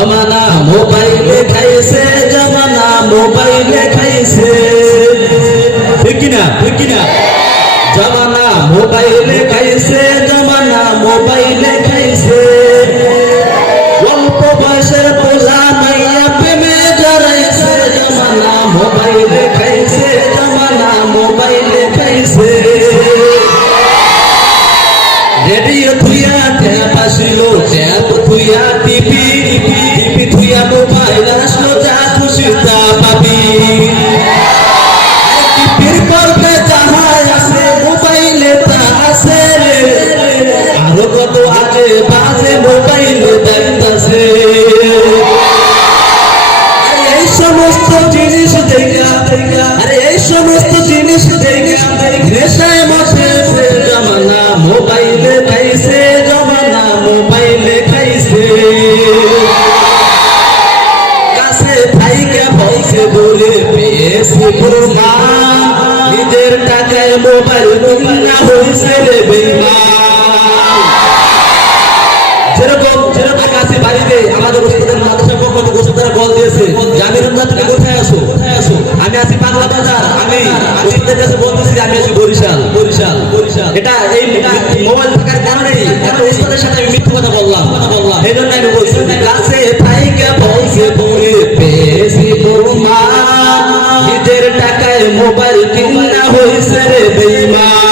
জমানা মোবাইলে খাইছে, জমানা মোবাইলে খাইছে, ঠিক কিনা ঠিক কিনা? জমানা মোবাইলে খাইছে, জমানা মোবাইলে খাইছে। অল্প বয়সের পোলা মাইয়া প্রেমে জড়াইছে, জমানা মোবাইলে খাইছে, জমানা মোবাইলে খাইছে। রেডিও থুইয়া ট্যাপ আসিল, ট্যাপ থুইয়া টিপি, টিপি থুইয়া মোবাইল আসলো, যা খুশি তা পাবি। টিপির পর্দা যাহা আছে মোবাইলে তা আছে রে, আরো কত আগে বাজে মোবাইলে দেখতাছে। এই সমস্ত জিনিস দেখা, আরে এই সমস্ত জিনিস দেখা নেশায় মধ্যে জমানা মোবাইলে খাইছে, জমানা মোবাইলে খাইছে। কাছে থাইকা বলছে দূরে পেয়েছি প্রমাণ, নিজের টাকায় মোবাইল কিনা হয়েছে রে বেঈমান। যেরকম আকাশে বাড়িতে আমাদের ওস্তাদের মাদ্রাসার পক্ষ থেকে ওস্তাদরা বল দিয়েছে, জামিরুল্লাহ তুমি কোথায় আসো? আমি আছি বাংলা বাজার। আমি ওস্তাদের কাছে বলতেছি আমি আছি বরিশাল, বরিশাল, বরিশাল। এটা এই মোবাইল থাকার কারণেই এত ওস্তাদের সাথে আমি মিথ্যা কথা বললাম। এই জন্য আমি বলছি কাছে থাইকা বলছে দূরে পেয়েছি প্রমাণ, নিজের টাকায় মোবাইল কিনা হয়েছে রে বেঈমান।